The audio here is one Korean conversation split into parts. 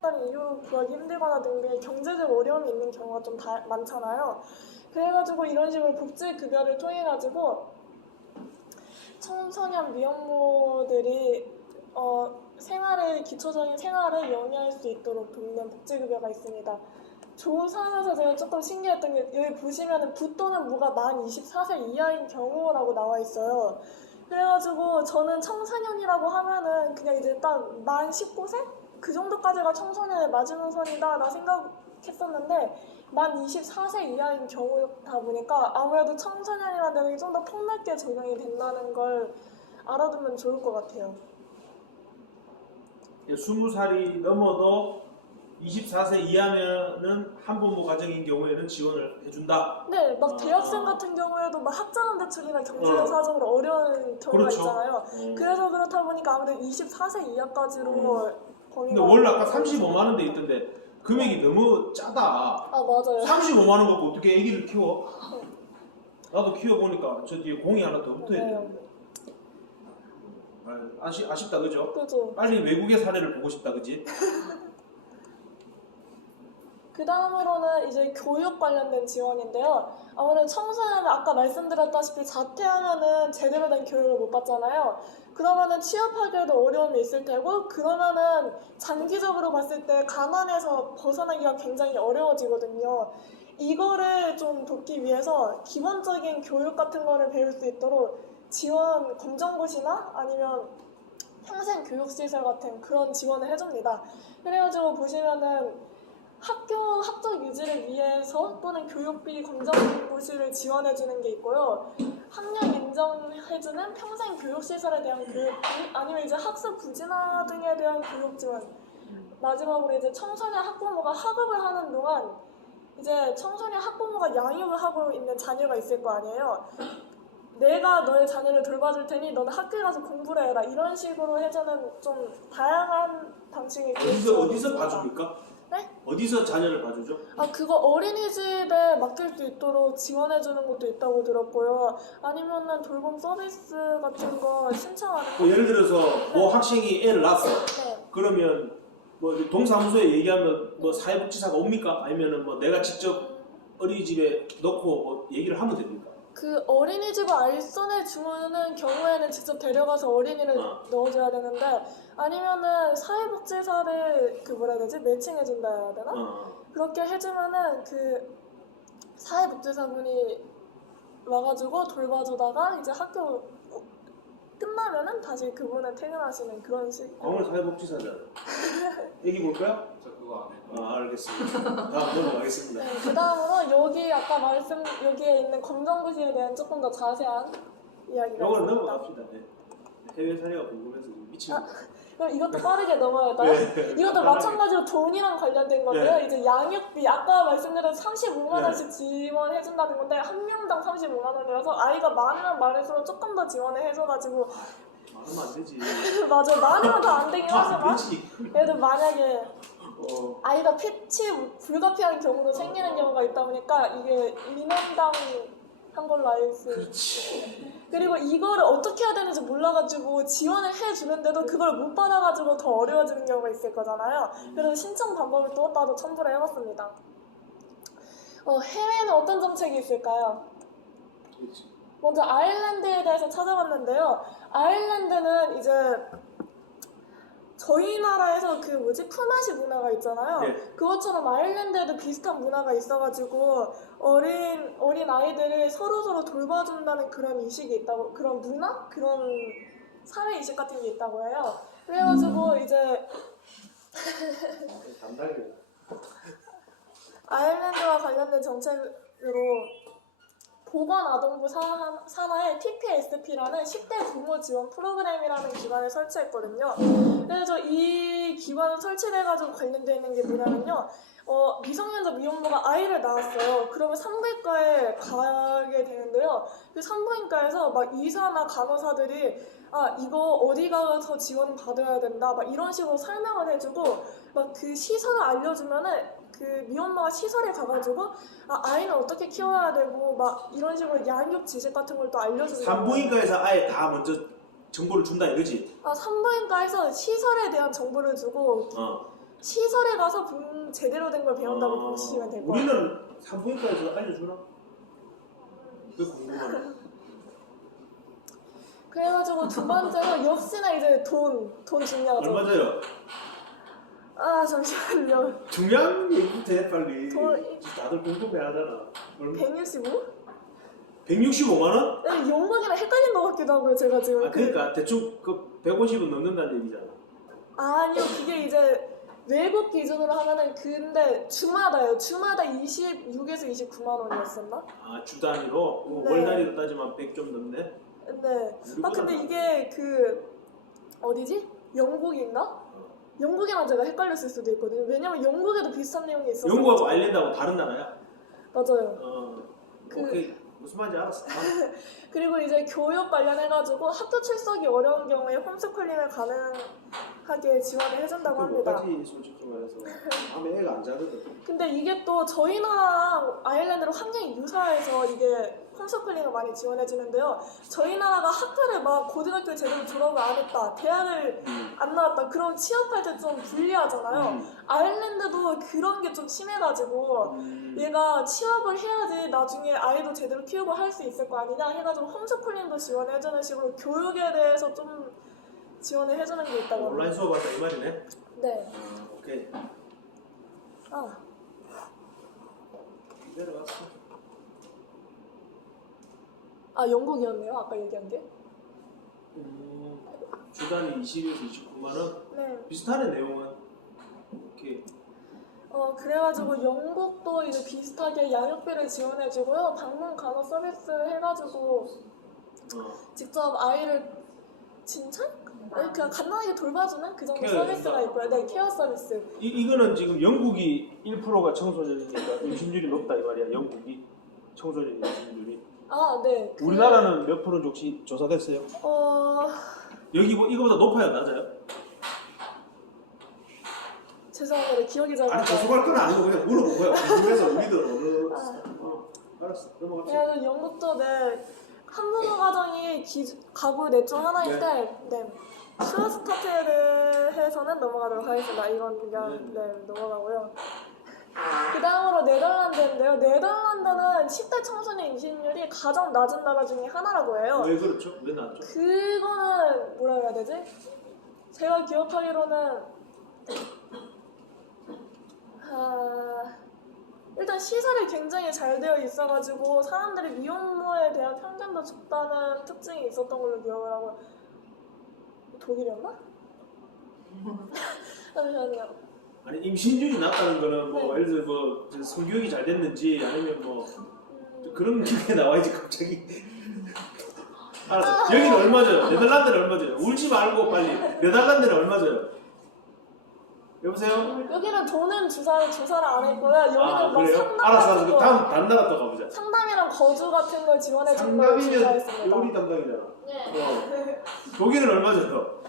다른 이유로 구하기 힘들거나 등등의 경제적 어려움이 있는 경우가 좀 다, 많잖아요. 그래가지고 이런 식으로 복지급여를 통해가지고 청소년 미혼모들이 어, 생활을 기초적인 생활을 영위할 수 있도록 돕는 복지급여가 있습니다. 조사하면서 제가 조금 신기했던 게 여기 보시면은 부 또는 무가 만 24세 이하인 경우라고 나와 있어요. 그래가지고 저는 청소년이라고 하면은 그냥 이제 딱 만 19세? 그 정도까지가 청소년의 마지노선이다 나 생각했었는데 만 24세 이하인 경우다 보니까 아무래도 청소년이라는 데는 좀더 폭넓게 적용이 된다는 걸 알아두면 좋을 것 같아요. 20살이 넘어도 24세 이하면은 한부모 가정인 경우에는 지원을 해준다. 네, 막 아. 대학생 같은 경우에도 막 학자금 대출이나 경제적 어. 사정으로 어려운 경우가 그렇죠. 있잖아요. 어. 그래서 그렇다 보니까 아무래도 24세 이하까지로 음. 근데 원래 아까 35만 원대 있던데 금액이 너무 짜다. 아 맞아요. 35만 원 갖고 어떻게 아기를 키워? 나도 키워 보니까 저 뒤에 공이 하나 더 붙어야 네. 되는데. 아, 아시, 아쉽다 그죠? 그죠. 빨리 외국의 사례를 보고 싶다 그지? 그 다음으로는 이제 교육 관련된 지원인데요. 아무래도 청소년은 아까 말씀드렸다시피 자퇴하면은 제대로 된 교육을 못 받잖아요. 그러면은 취업하기에도 어려움이 있을 테고, 그러면은 장기적으로 봤을 때 가난에서 벗어나기가 굉장히 어려워지거든요. 이거를 좀 돕기 위해서 기본적인 교육 같은 거를 배울 수 있도록 지원 검정고시나 아니면 평생 교육시설 같은 그런 지원을 해줍니다. 그래가지고 보시면은 학교 학적 유지를 위해서 또는 교육비 검정고시를 지원해주는 게 있고요. 학력 인정해주는 평생 교육시설에 대한 교육비 아니면 이제 학습 부진화 등에 대한 교육 지원. 마지막으로 이제 청소년 학부모가 학업을 하는 동안 이제 청소년 학부모가 양육을 하고 있는 자녀가 있을 거 아니에요. 내가 너의 자녀를 돌봐줄 테니 너는 학교에 가서 공부를 해라 이런 식으로 해주는 좀 다양한 교육 어디서 어디서. 봐줍니까? 네? 어디서 자녀를 봐주죠? 아 그거 어린이집에 맡길 수 있도록 지원해주는 것도 있다고 들었고요. 아니면은 돌봄 서비스 같은 거 신청하는 거. 뭐 예를 들어서 뭐 학생이 애를 낳았어. 네. 그러면 뭐 이제 동사무소에 얘기하면 뭐 사회복지사가 옵니까? 아니면은 뭐 내가 직접 어린이집에 넣고 뭐 얘기를 하면 됩니까? 그 어린이집을 알선해 주는 경우에는 직접 데려가서 어린이를 어. 넣어줘야 되는데 아니면은 사회복지사를 그 뭐라 해야 되지 매칭해 준다 해야 되나? 어. 그렇게 해주면은 그 사회복지사분이 와가지고 돌봐주다가 이제 학교 끝나면은 다시 그분은 퇴근하시는 그런 식. 오늘 사회복지사잖아. 얘기 볼 거야? 저 그거 안 해. 아 알겠습니다. 다음 넘어가겠습니다. 네, 그 다음으로 여기 아까 말씀 여기에 있는 검정고시에 대한 조금 더 자세한 이야기가 이걸 있습니다. 넘어갑시다. 네. 해외 사례가 궁금해서 지금 미치는 아, 거 그럼 이것도 빠르게 넘어갈까요? 네. 이것도 마찬가지로 돈이랑 관련된 건데요. 네. 이제 양육비 아까 말씀드린 35만 네. 원씩 지원해 준다는 건데 한 명당 35만 원이라서 아이가 많으면 많을수록 조금 더 지원을 해줘가지고 말하면 안 되지. 맞아 많으면 더안 되긴 아, 하지만. 그래도 만약에 어, 아이가 피치 불가피한 경우도 생기는 경우가 있다 보니까 이게 인원당 한 걸로 알고 있어요. 그리고 이거를 어떻게 해야 되는지 몰라가지고 지원을 해주는데도 그걸 못 받아가지고 더 어려워지는 경우가 있을 거잖아요. 그래서 신청 방법을 또 따로 첨부를 해봤습니다. 어, 해외에는 어떤 정책이 있을까요? 먼저 아일랜드에 대해서 찾아봤는데요. 아일랜드는 이제 저희 나라에서 그 뭐지 품앗이 문화가 있잖아요. 네. 그것처럼 아일랜드에도 비슷한 문화가 있어가지고 어린 어린 아이들을 서로 서로 돌봐준다는 그런 인식이 있다고 그런 문화 그런 사회 인식 같은 게 있다고 해요. 그래가지고 이제 담당이다. 아일랜드와 관련된 정책으로 보건아동부 사- 산하에 TPSP라는 10대 부모 지원 프로그램이라는 기관을 설치했거든요. 그래서 이 기관을 설치해가지고 관련되어 있는 게 뭐냐면요. 어, 미성년자 미혼모가 아이를 낳았어요. 그러면 산부인과에 가게 되는데요. 그 산부인과에서 막 의사나 간호사들이 아 이거 어디 가서 지원 받아야 된다 막 이런 식으로 설명을 해주고 막 그 시설을 알려주면은 그 미혼모가 시설에 가가지고 아 아이는 어떻게 키워야 되고 막 이런 식으로 양육 지식 같은 걸 또 알려주는 산부인과에서 아예 다 먼저 정보를 준다 이거지. 아 산부인과에서 시설에 대한 정보를 주고 어. 시설에 가서 분- 제대로 된 걸 배운다고 아, 보시면 될것 같아요. 우리는 산부인과에서 알려주나? 그 궁금하네. 그래가지고 두 번째로 역시나 이제 돈, 돈 중요하죠. 얼마죠? 아 잠시만요. 중요한 얘기부터 해 빨리. 돈- 다들 궁금해하잖아. 얼마? 165? 165만 원? 네, 영국이랑 헷갈린 것 같기도 하고요, 제가 지금. 아 그러니까 대충 그 150은 넘는다는 얘기잖아. 아니요, 그게 이제 외국 기준으로 하면은 근데 주마다요. 주마다 26에서 29만 원이었었나? 아 주 단위로 뭐 네. 월 단위로 따지면 100 좀 넘네. 네. 아 근데 이게 그 어디지? 영국인가? 영국이랑 제가 헷갈렸을 수도 있거든요. 왜냐면 영국에도 비슷한 내용이 있어서. 영국하고 아일랜드하고 다른 나라야? 맞아요. 어. 그- 오케이 무슨 말인지 알았어. 아, 그리고 이제 교육 관련해가지고 학교 출석이 어려운 경우에 홈스쿨링을 가능 하게 지원을 해준다고 합니다. 솔직히 말해서 밤에 애가 안 자거든. 근데 이게 또 저희 나라랑 아일랜드랑 환경이 유사해서 이게 홈스쿨링을 많이 지원해주는데요. 저희 나라가 학교를 막 고등학교 제대로 졸업을 안 했다, 대학을 음. 안 나왔다, 그럼 취업할 때 좀 불리하잖아요. 음. 아일랜드도 그런 게 좀 심해가지고 음. 얘가 취업을 해야지 나중에 아이도 제대로 키우고 할 수 있을 거 아니냐 해가지고 홈스쿨링도 지원해주는 식으로 교육에 대해서 좀 지원을 해주는 게 있다고 온라인. 수업 한다 이 말이네. 네. 아, 오케이. 아, 내려갔어. 아 영국이었네요. 아까 얘기한 게. 음, 주단위 20에서 29만 원. 네. 비슷하네 내용은. 오케이. 어 그래가지고 영국도 이제 비슷하게 양육비를 지원해주고요. 방문 간호 서비스 해가지고 어. 직접 아이를 진찰? 아니, 그냥 간단하게 돌봐주는 그 정도 케어 서비스가 있고요. 네, 케어 서비스. 이, 이거는 지금 영국이 1%가 청소년이니까 임신율이 높다 이 말이야. 영국이 청소년 임신율이. 아, 네. 그- 우리나라는 몇 프로인지 혹시 조사됐어요? 어 여기 뭐 이거보다 높아요, 낮아요? 죄송합니다. 기억이 잘 안 아니 나요. 조사할 건 아니고 그냥 물어본 거야. 궁금해서 우리들 어느. 아. 어, 알았어. 넘어갑시다. 그래서 영국도 네 과정이 기, 가구 넷중 하나인데 네. 슈어 스타트에 해서는 넘어가도록 하겠습니다. 이건 그냥 네 넘어가고요. 그 다음으로 네덜란드인데요. 네덜란드는 10대 청소년 임신율이 가장 낮은 나라 중에 하나라고 해요. 왜 그렇죠? 왜 나왔죠? 그거는 뭐라 해야 되지? 제가 기억하기로는 아, 일단 시설이 굉장히 잘 되어 있어가지고 사람들이 미 혼모에 대한 편견도 적다는 특징이 있었던 걸로 기억을 하고 독일이었나? 잠시만요. 아니 임신율이 낮다는 거는 뭐 네. 예를 들어 뭐 성교육이 잘 됐는지 아니면 뭐 음, 그런 게 나와야지 갑자기. 알았어. 여기는 얼마 줘요? 네덜란드는 얼마 줘요? 울지 말고 빨리. 네덜란드는 얼마 줘요? 여보세요? 여기는 돈은 주사, 조사를 안 했고요. 여기는 아 막 그래요? 상담 알았어. 같은 알았어. 거, 다음 다음 나라 또 가보자. 상담이랑 거주 같은 걸 지원해 준걸 상담이면 조사했습니다. 요리 담당이잖아. 네. 어. 독일은 얼마 줘요?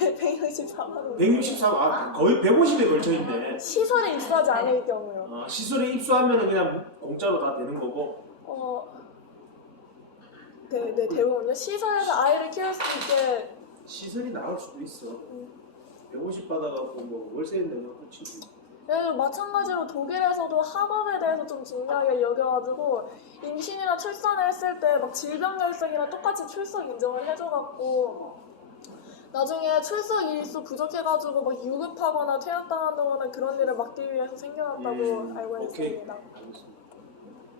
164만 원. 164. 아 거의 150에 걸쳐 있네. 시설에 입소하지 않을 경우요. 아, 시설에 입소하면 그냥 공짜로 다 되는 거고. 어, 네, 네, 대부분요. 시설에서 아이를 키울 수 있게 시설이 나올 수도 있어. 음. 150 받아갖고 뭐 월세 내면 끝이지. 그래서 마찬가지로 독일에서도 학업에 대해서 좀 중요하게 여겨가지고 임신이나 출산을 했을 때 막 질병 결석이랑 똑같이 출석 인정을 해줘갖고 나중에 출석 일수 부족해가지고 막 유급하거나 퇴학당한다거나 그런 일을 막기 위해서 생겨났다고 음, 알고 오케이. 있습니다. 알겠습니다.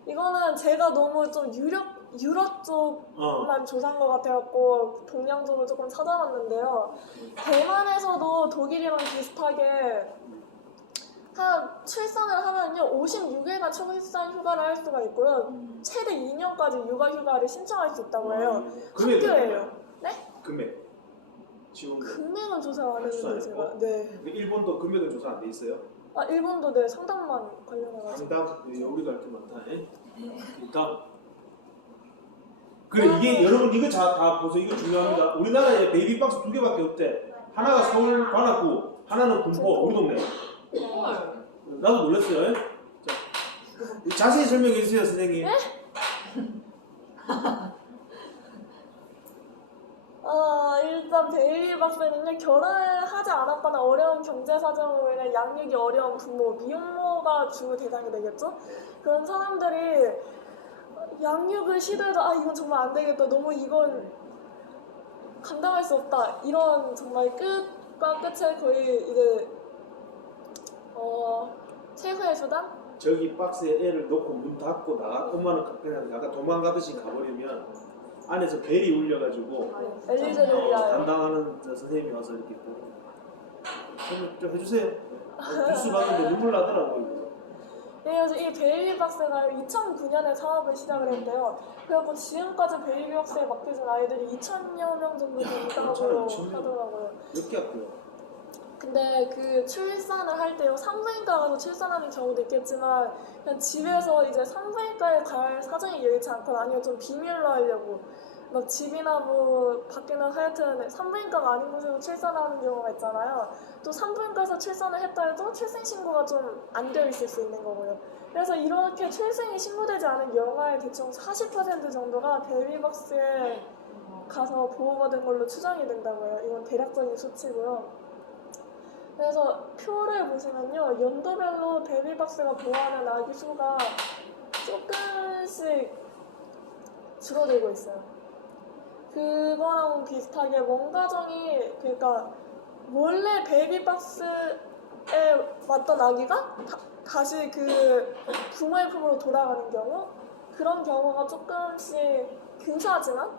이거는 제가 너무 좀 유럽 유럽 쪽만 어. 조사한 것 같아갖고 동양적으로 조금 찾아봤는데요. 대만에서도 독일이랑 비슷하게 한 출산을 하면요 56일간 출산 휴가를 할 수가 있고요. 최대 2년까지 육아 휴가를 신청할 수 있다고 해요. 금액은 학교예요. 얼마야? 네? 금액. 지원. 금액은 조사 안 했는데 제가 했고? 네. 근데 일본도 금액은 조사 안 돼 있어요? 아 일본도 네 상담만 관련해가지고 상담 예, 우리가 이렇게 많다. 예? 다음. 그래 이게 여러분 이거 자, 다 보세요. 이거 중요합니다. 우리나라에 베이비 박스 두 개밖에 없대. 하나가 서울 관악구, 하나는 군포 우리 동네. 나도 놀랐어요. 예? 자, 자세히 설명해 주세요, 선생님. 아 일단 일단 베이비박스는요 결혼을 하지 않았거나 어려운 경제 사정으로 인해 양육이 어려운 부모, 미혼모가 주 대상이 되겠죠. 그런 사람들이 양육을 시도해도 아 이건 정말 안 되겠다. 너무 이건 감당할 수 없다. 이런 정말 끝과 끝에 거의 이제 어 최후의 수단? 저기 박스에 애를 넣고 문 닫고 나가 엄마는 그냥 약간 도망가듯이 가버리면 안에서 벨이 울려가지고 엘리제를 어. 담당하는 저 선생님이 와서 이렇게 또 좀, 좀 해주세요. 뉴스 봤는데 눈물 나더라고요. 네, 그래서 이 베이비 박스가 2009년에 사업을 시작을 했대요. 그래갖고 지금까지 베이비 박스에 맡겨진 아이들이 2천여 명 정도 된다고 2,000명, 2,000명. 하더라고요. 몇개 학교요? 근데 그 출산을 할 때요 산부인과 가서 출산하는 경우도 있겠지만 그냥 집에서 이제 산부인과에 갈 사정이 여의치 않거나 아니면 좀 비밀로 하려고 막 집이나 뭐 밖에나 하여튼 산부인과가 아닌 곳에서 출산하는 경우가 있잖아요. 또 산부인과에서 출산을 했다 해도 출생 신고가 좀 안 되어 있을 수 있는 거고요. 그래서 이렇게 출생이 신고되지 않은 영아의 대충 40% 정도가 베이비박스에 가서 보호받은 걸로 추정이 된다고요. 이건 대략적인 수치고요. 그래서 표를 보시면요. 연도별로 베이비박스가 보호하는 아기 수가 조금씩 줄어들고 있어요. 그거랑 비슷하게 원가정이 그러니까 원래 베이비박스에 왔던 아기가 다, 다시 그 부모의 품으로 돌아가는 경우 그런 경우가 조금씩 근사하지만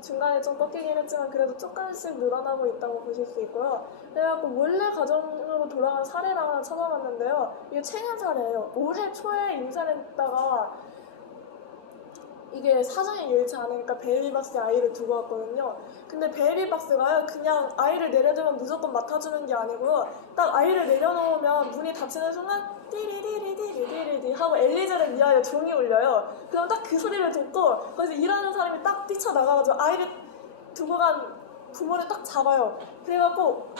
중간에 좀 꺾이긴 했지만 그래도 조금씩 늘어나고 있다고 보실 수 있고요. 그래갖고 원래 가정으로 돌아간 사례를 하나 찾아봤는데요. 이게 최근 사례예요. 올해 초에 임산을 했다가 이게 사정이 여의치 않으니까 베이비박스에 아이를 두고 왔거든요. 근데 베이비박스가요 그냥 아이를 내려두면 무조건 맡아주는 게 아니고요. 딱 아이를 내려놓으면 문이 닫히는 순간 띠리디리디리디리디 하고 엘리제를 위하여 종이 울려요. 그럼 딱 그 소리를 듣고 거기서 일하는 사람이 딱 뛰쳐나가가지고 아이를 두고 간 부모를 딱 잡아요. 그래갖고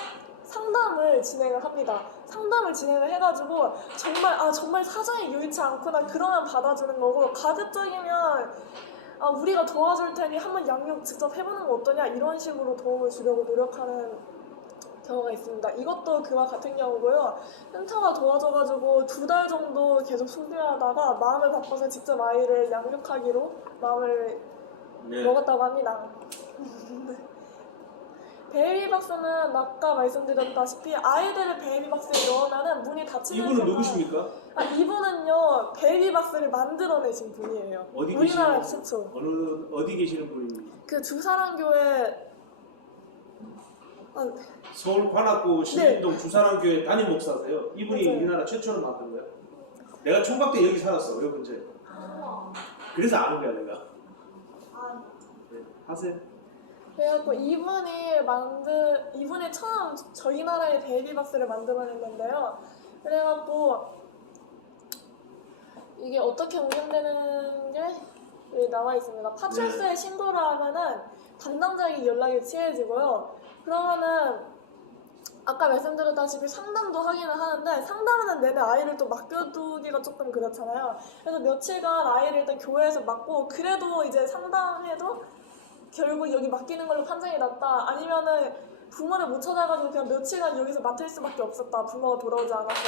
상담을 진행을 합니다. 상담을 진행을 해가지고 정말 아 정말 사정이 여의치 않구나 그러면 받아주는 거고 가급적이면 아 우리가 도와줄 테니 한번 양육 직접 해보는 거 어떠냐 이런 식으로 도움을 주려고 노력하는 경우가 있습니다. 이것도 그와 같은 경우고요. 센터가 도와줘가지고 두 달 정도 계속 숙대하다가 마음을 바꿔서 직접 아이를 양육하기로 마음을 네. 먹었다고 합니다. 베이비 박스는 아까 말씀드렸다시피 아이들을 베이비 박스에 넣으면 문이 닫히는 이분은 누구십니까? 아, 이분은요 베이비 박스를 만들어내신 분이에요. 어디 우리나라 계시는 최초. 어느 어디 계시는 분입니까? 그 주사랑교회 아, 서울 관악구 신림동 주사랑교회 담임 목사세요. 이분이 네. 맞아요. 우리나라 최초로 만든 거야. 내가 총각 때 여기 살았어. 여기 이제. 그래서 아는 거야 내가. 네. 하세요. 그래갖고 이분이 만든 이분이 처음 저희 나라의 베이비박스를 만들어냈는데요. 그래갖고 이게 어떻게 운영되는 게 나와 있습니다. 파출소에 신고를 하면은 담당자에게 연락이 취해지고요. 그러면은 아까 말씀드렸다시피 상담도 하기는 하는데 상담하는 내내 아이를 또 맡겨두기가 조금 그렇잖아요. 그래서 며칠간 아이를 일단 교회에서 맡고 그래도 이제 상담해도 결국 여기 맡기는 걸로 판정이 났다. 아니면은 부모를 못 찾아가지고 그냥 며칠간 여기서 맡을 수밖에 없었다. 부모가 돌아오지 않아서.